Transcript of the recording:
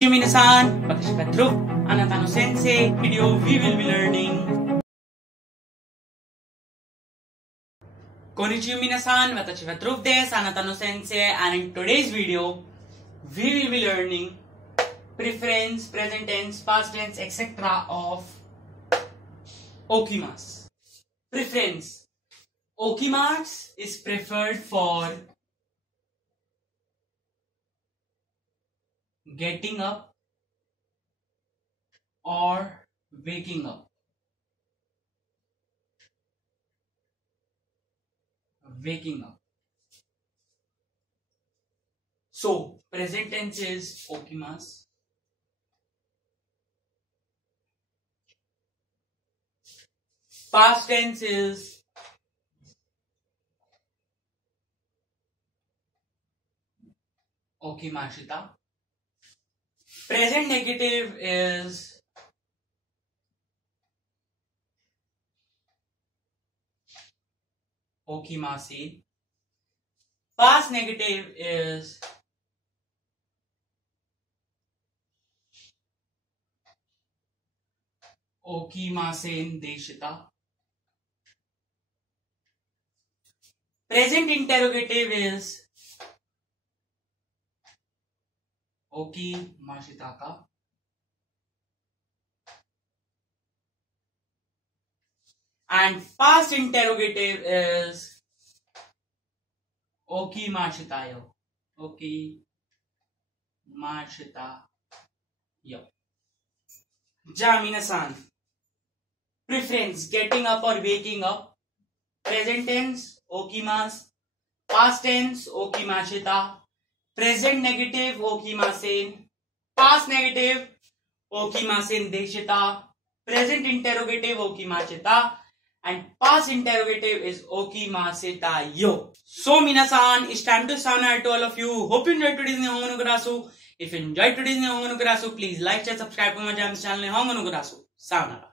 Minasan, watashi wa Dhruv, anata no sensei. Video we will be learning. Konnichiwa minasan, watashi wa Dhruv desu, anata no sensei, and in today's video we will be learning preference, present tense, past tense, etc. of okimasu. Preference. Okimasu is preferred for getting up or waking up. Waking up. So, present tense is okimasu. Past tense is okimashita. Present negative is okimase. Past negative is okimasen deshita. Present interrogative is okimashitaka. And past interrogative is okimashitayo. Okimashitayo. Ja minasan. Preference, getting up or waking up. Present tense, okimasu. Past tense, okimashita. Present negative, okimasen. Past negative, okimasen deshita. Present interrogative, okimashita. And past interrogative is okimasitayo. So minasan, it's time to sound out to all of you. Hope you enjoyed today's Nihongo no Kurasu. If you enjoyed today's Nihongo no Kurasu, please like, share, subscribe to my channel Nihongo no Kurasu. Sayonara.